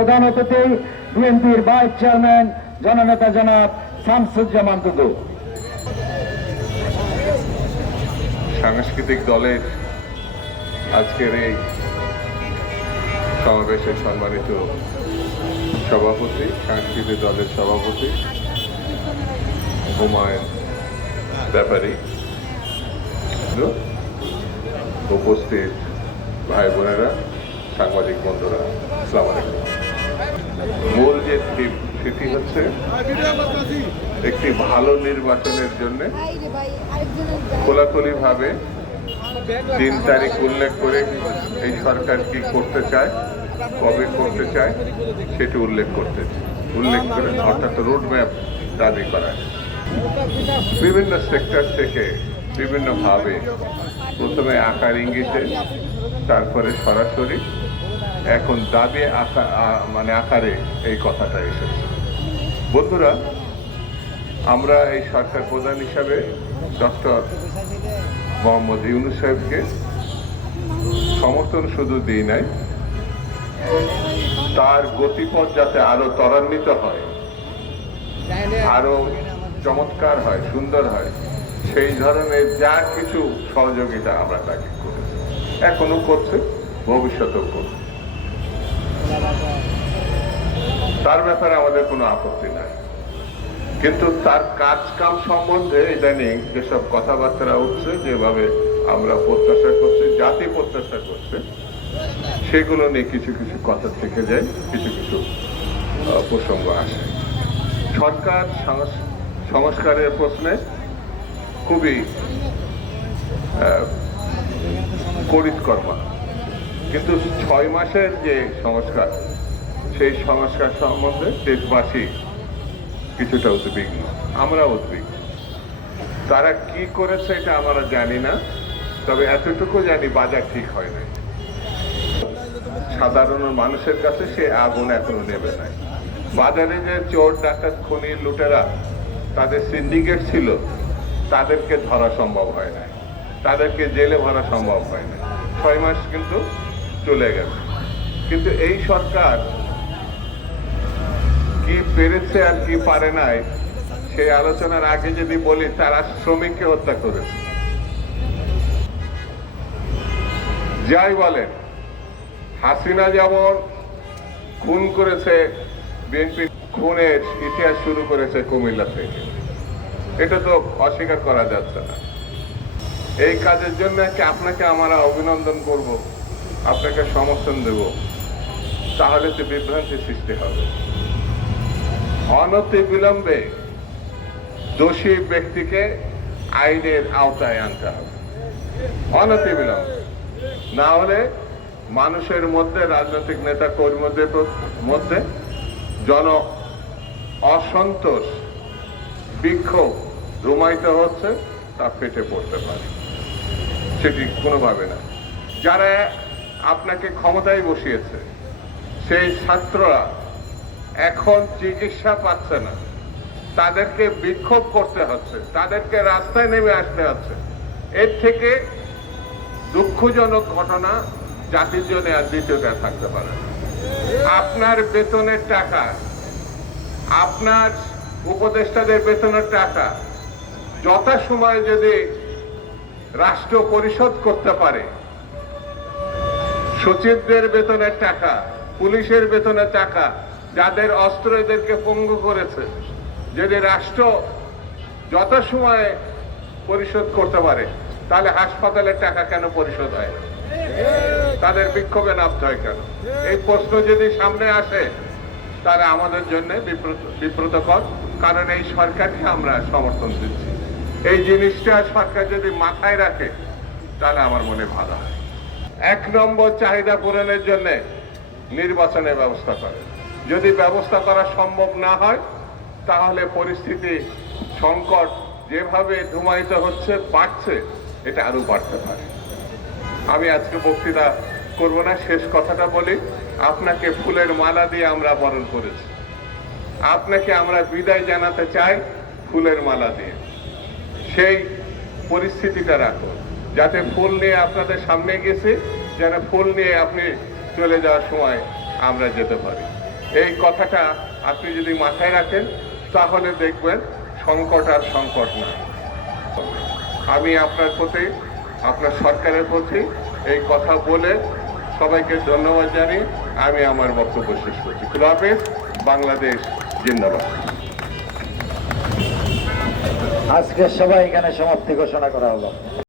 প্রধান অতিথি, বিএনপির ভাইস চেয়ারম্যান, জননেতা জনাব শামসুজ্জামান দুদু সাংস্কৃতিক দলের আজকের এই সমাবেশের সম্মানিত সভাপতি, সাংস্কৃতিক দলের সভাপতি, হুমায়ুন ব্যাপারী। উপস্থিত ভাই বোনেরা, সাংবাদিক বন্ধুরা, আসসালামু আলাইকুম। সেটি হচ্ছে একটি ভালো নির্বাচনের জন্য। বাইরে ভাই আরেকজনের খোলাখুলি ভাবে তিন তারিখ উল্লেখ করে এই সরকার কি করতে চায়, কবে করতে চায়, সেটি উল্লেখ করতে উল্লেখ করে অর্থাৎ রোড ম্যাপ দাবি করা বিভিন্ন সেক্টর থেকে বিভিন্নভাবে প্রথমে আকার ইঙ্গিতে, তারপরে সরাসরি। এখন দাবি আকা মানে আকারে এই কথাটা এসেছে। বন্ধুরা, আমরা এই সরকার প্রধান হিসাবে ডক্টর মোহাম্মদ ইউনুস সাহেবকে সমর্থন শুধু দিই নাই, তার গতিপথ যাতে আরও ত্বরান্বিত হয়, আরও চমৎকার হয়, সুন্দর হয়, সেই ধরনের যা কিছু সহযোগিতা আমরা তাকে করেছি। এখনও করছে, ভবিষ্যতেও করবে। তার ব্যাপারে আমাদের কোনো আপত্তি নাই। কিন্তু তার কাজ কাম সম্বন্ধে ইদানিং যেসব কথাবার্তা উঠছে, যেভাবে আমরা প্রত্যাশা করছি, জাতি প্রত্যাশা করছে, সেগুলো নিয়ে কিছু কিছু কথা থেকে যায়, কিছু কিছু প্রসঙ্গ আসে। সরকার সংস- সংস্কারের প্রশ্নে খুবই করিতকর্মা। কিন্তু ছয় মাসের যে সংস্কার সেই সংস্কার সম্বন্ধে দেশবাসী কিছুটা উদ্বিগ্ন। আমরা উদ্বিগ্ন। তারা কি করেছে এটা আমরা জানি না, তবে এতটুকু জানি বাজার ঠিক হয় নাই। সাধারণ মানুষের কাছে সে আগুন এখনও নেবে নাই। বাজারে যে চোর, ডাকাত, খনি, লুটেরা তাদের সিন্ডিকেট ছিল, তাদেরকে ধরা সম্ভব হয় নাই। তাদেরকে জেলে ভরা সম্ভব হয় নাই। ছয় মাস কিন্তু চলে গেছে। কিন্তু এই সরকার কি পেরেছে আর কি পারে নাই, সেই আলোচনার আগে যদি বলি, তারা শ্রমিককে হত্যা করেছে। যাই বলেন, হাসিনা যেমন খুন করেছে বিএনপি, খুনের ইতিহাস শুরু করেছে কুমিল্লা থেকে। এটা তো অস্বীকার করা যাচ্ছে না। এই কাজের জন্য কি আপনাকে আমরা অভিনন্দন করব? আপনাকে সমর্থন দেব? তাহলে তো বিভ্রান্তি সৃষ্টি হবে। অনতি বিলম্বে দোষী ব্যক্তিকে আইনের আওতায় আনতে হবে। অনতি বিলম্বে। না হলে মানুষের মধ্যে, রাজনৈতিক নেতা কর্মীদের মধ্যে জন অসন্তোষ, বিক্ষোভ রুমায়িত হচ্ছে, তা ফেটে পড়তে পারে। সেটি কোনোভাবে না। যারা আপনাকে ক্ষমতায় বসিয়েছে, সেই ছাত্ররা এখন চিকিৎসা পাচ্ছে না। তাদেরকে বিক্ষোভ করতে হচ্ছে। তাদেরকে রাস্তায় নেমে আসতে হচ্ছে। এর থেকে দুঃখজনক ঘটনা জাতির জন্য আর দ্বিতীয়টা থাকতে পারে আপনার বেতনের টাকা, আপনার উপদেষ্টাদের বেতনের টাকা যথাসময়ে যদি রাষ্ট্র পরিশোধ করতে পারে, সচিবদের বেতনের টাকা, পুলিশের বেতনের টাকা যাদের অস্ত্র এদেরকে পঙ্গু করেছে, যদি রাষ্ট্র যথাসময়ে পরিশোধ করতে পারে, তাহলে হাসপাতালের টাকা কেন পরিশোধ হয়? তাদের বিক্ষোভে নামতে হয় কেন? এই প্রশ্ন যদি সামনে আসে, তাহলে আমাদের জন্য বিব্রত, বিব্রতকর, কারণ এই সরকারকে আমরা সমর্থন দিচ্ছি। এই জিনিসটা সরকার যদি মাথায় রাখে, তাহলে আমার মনে ভালো হয়। এক নম্বর চাহিদা পূরণের জন্য নির্বাচনের ব্যবস্থা করে। যদি ব্যবস্থা করা সম্ভব না হয়, তাহলে পরিস্থিতি সংকট যেভাবে ধুমায়িত হচ্ছে, বাড়ছে, এটা আরও বাড়তে পারে। আমি আজকে বক্তৃতা করব না, শেষ কথাটা বলি। আপনাকে ফুলের মালা দিয়ে আমরা বরণ করেছি। আপনাকে আমরা বিদায় জানাতে চাই ফুলের মালা দিয়ে। সেই পরিস্থিতিটা রাখুন, যাতে ফুল নিয়ে আপনাদের সামনে গেছে, যেন ফুল নিয়ে আপনি চলে যাওয়ার সময় আমরা যেতে পারি। এই কথাটা আপনি যদি মাথায় রাখেন, তাহলে দেখবেন সংকট আর সংকট না। আমি আপনার প্রতি, আপনার সরকারের প্রতি এই কথা বলে সবাইকে ধন্যবাদ জানিয়ে আমি আমার বক্তব্য শেষ করছি। খুদা হাফেজ, বাংলাদেশ জিন্দাবাদ। আজকে সবাই এখানে সমাপ্তি ঘোষণা করা হলো।